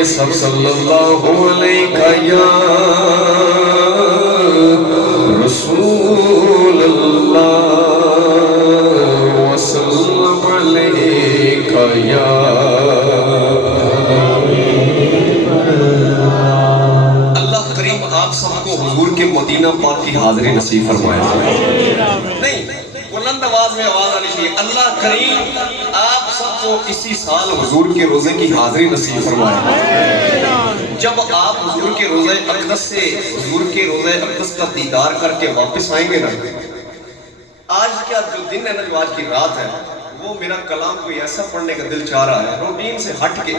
پڑھیے سب صلی اللہ علیہ یا رسول اللہ وسلم علیہ یا اللہ کریم آپ سب کو حضور کے مدینہ پاک کی حاضری نصیب فرمائے. نہیں بلند آواز میں آواز آنی چاہیے. اللہ کریم آپ سب کو اسی سال حضور کے روزے کی حاضری نصیب فرمائے. جب آپ حضور کے روزہ اقدس سے حضور کے روزہ اقدس کا دیدار کر کے واپس آئیں گے نا, آج کیا جو دن ہے نا, جو آج کی رات ہے, وہ میرا کلام کوئی ایسا پڑھنے کا دل چاہ رہا ہے روٹین سے ہٹ کے.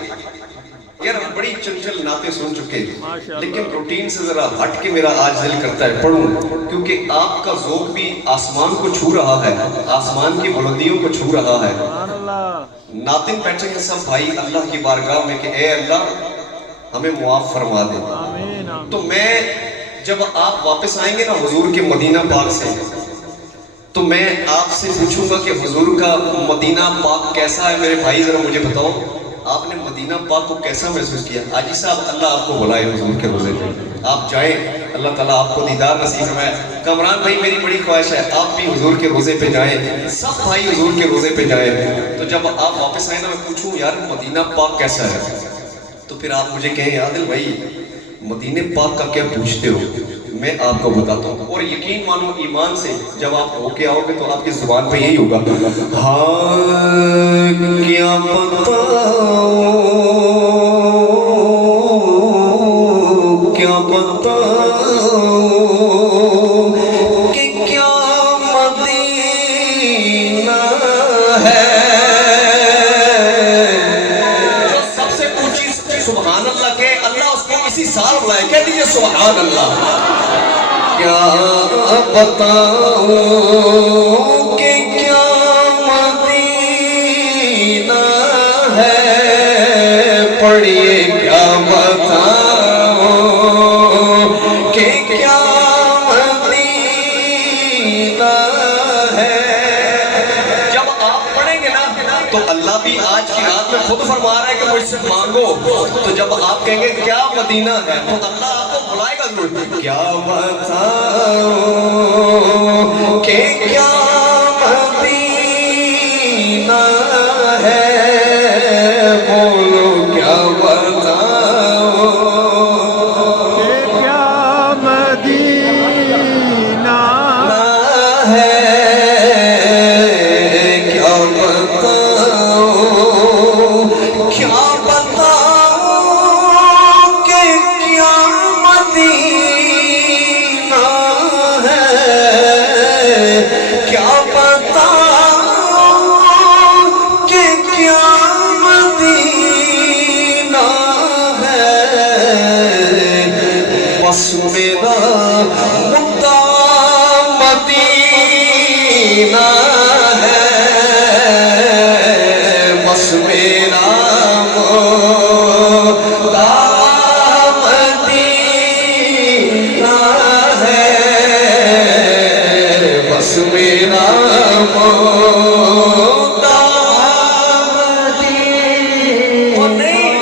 یار ہم بڑی چنچل نعتیں سن چکے ہیں, لیکن روٹین سے ذرا ہٹ کے میرا آج دل کرتا ہے پڑھوں, کیونکہ آپ کا ذوق بھی آسمان کو چھو رہا ہے, آسمان کی بلندیوں کو چھو رہا ہے. ناطن بیٹھے ہیں سب بھائی اللہ کی بارگاہ میں کہ اے اللہ ہمیں معاف فرما دے. تو میں جب آپ واپس آئیں گے نا حضور کے مدینہ پاک سے, تو میں آپ سے پوچھوں گا کہ حضور کا مدینہ پاک کیسا ہے. میرے بھائی ذرا مجھے بتاؤ, آپ نے مدینہ پاک کو کیسا محسوس کیا؟ حاجی صاحب اللہ آپ کو بلائے حضور کے روزے پہ, آپ جائیں, اللہ تعالیٰ آپ کو دیدار نصیب فرمائے. کامران بھائی میری بڑی خواہش ہے آپ بھی حضور کے روزے پہ جائیں, سب بھائی حضور کے روزے پہ جائیں. تو جب آپ واپس آئیں نا میں پوچھوں یار مدینہ پاک کیسا ہے, تو پھر آپ مجھے کہیں عادل بھائی مدینہ پاک کا کیا پوچھتے ہو, میں آپ کو بتاتا ہوں. اور یقین مانو ایمان سے جب آپ ہو کے آؤ گے تو آپ کی زبان پہ یہی ہوگا, ہاں کیا بتاؤں کیا بتاؤں کہ کیا مدینہ ہے. جو سب سے اونچی سبحان اللہ کہ اللہ اس کو اسی سال بلائے, کہہ دیجئے سبحان اللہ. کیا بتاؤں کہ کیا مدینہ ہے, پڑھیے کیا بتاؤں کہ کیا مدینہ ہے. جب آپ پڑھیں گے نا تو اللہ بھی آج کی رات میں خود فرما رہا ہے کہ مجھ سے مانگو. تو جب آپ کہیں گے کیا مدینہ ہے تو اللہ آپ کو بلائے گا ضرور. کیا بتاؤں کہ کیا مدینہ ہے, بولو کیا بتاؤں کہ کیا مدینہ ہے, کیا بتاؤں کیا بتاؤں کہ کیا مدینہ ہے, کیا بتاؤں کہ کیا مدینہ ہے. بس میرا مدعا مدینہ ہے, بس میرا مدعا مدینہ ہے, بس میرا مدعا مدینہ. اور نہیں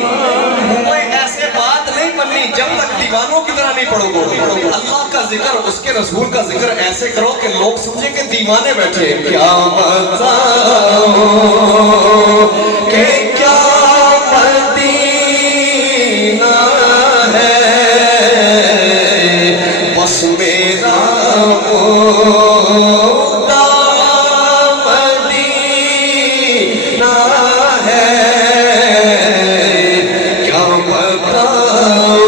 کوئی ایسے بات نہیں بننی جب تک دیوانوں کی طرح نہیں پڑھو گے. اللہ کا ذکر اس کے رسول کا ذکر ایسے کرو کہ لوگ سمجھیں کہ دیوانے بیٹھے. کیا بتاؤں کہ کیا مدینہ ہے, بس میرا مدعا مدینہ ہے, کیا بتاؤں.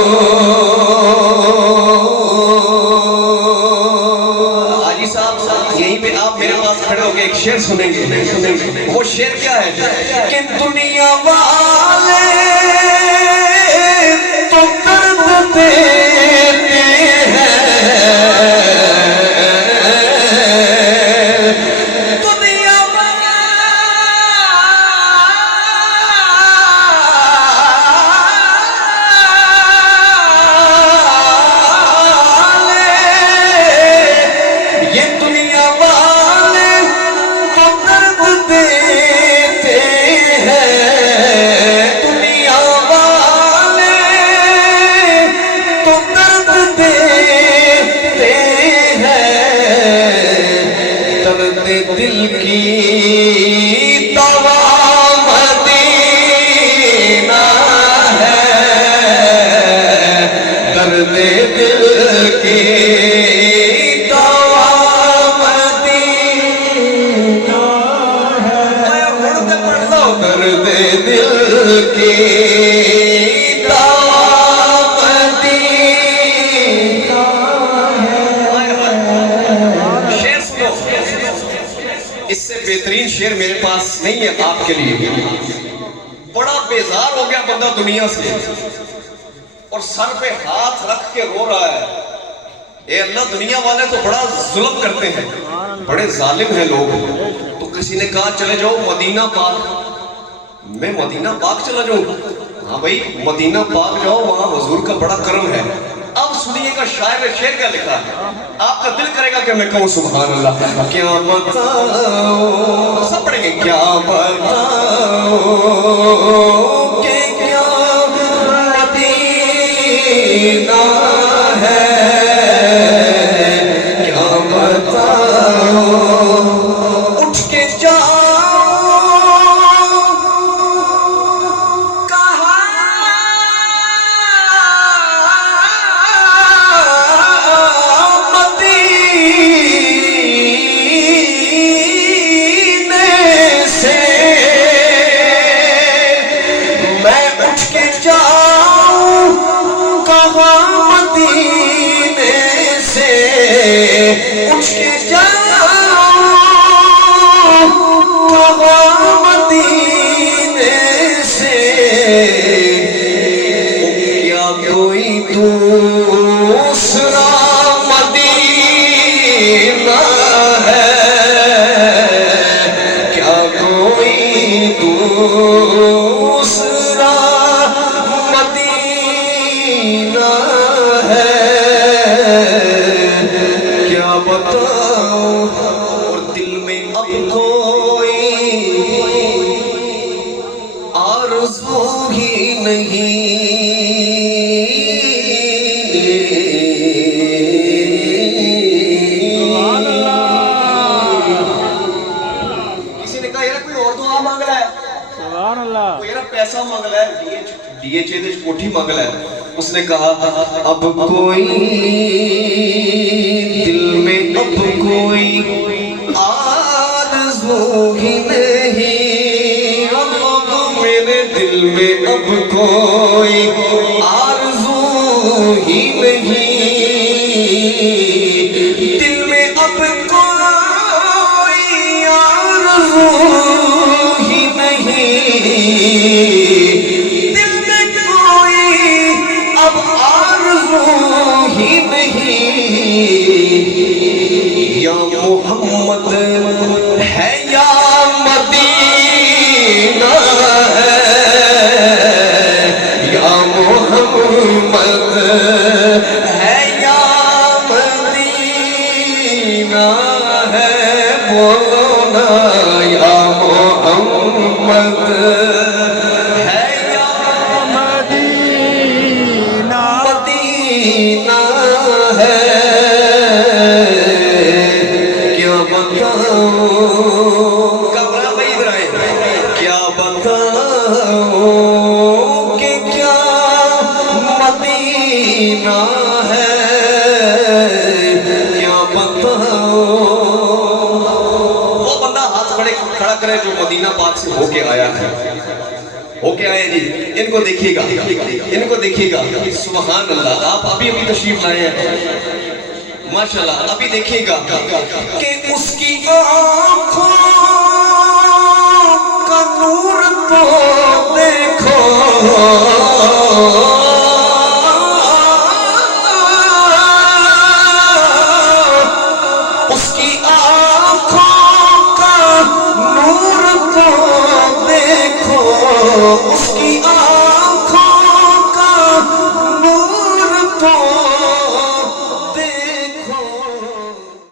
حاجی صاحب یہیں پہ آپ میرے پاس کھڑے ہو کے ایک شعر سنیں گے. وہ شعر کیا ہے کہ دنیا بہترین شعر میرے پاس نہیں ہے آپ کے لیے. بڑا بیزار ہو گیا بندہ دنیا سے اور سر پہ ہاتھ رکھ کے رو رہا ہے. اے اللہ دنیا والے تو بڑا ظلم کرتے ہیں, بڑے ظالم ہیں لوگ. تو کسی نے کہا چلے جاؤ مدینہ پاک. میں مدینہ پاک چلا جاؤں؟ ہاں بھائی مدینہ پاک جاؤ, وہاں حضور کا بڑا کرم ہے. اب سنیے گا شاعر نے شعر کیا لکھا ہے, آپ کا دل کرے گا کہ میں کہوں سبحان اللہ. کیا بتاؤ, سب پڑھیں گے. کیا بتاؤ کہ کیا مدینہ ہے, کیا بتاؤ اٹھ کے جاؤ کوٹھی مانگلا ہے. اس نے کہا اب کوئی دل میں اب کوئی آرزو ہی نہیں, اب میرے دل میں اب کوئی آرزو ہی نہیں, دل میں اب کوئی آرزو ہی نہیں, یا محمد ہے یا مدینہ ہے, یا محمد ہے یا مدینہ ہے, بولو نا یا محمد ہے یا مدینہ, مدینہ ہے. جو مدینہ پاک سے ہو کے آیا ہے, ہو کے آیا جی, ان کو دیکھیے گا, ان کو دیکھیے گا. سبحان اللہ. آپ ابھی تشریف لائے ہیں ماشاءاللہ. ابھی دیکھیے گا کہ اس کی آنکھوں کا نور تو دیکھو,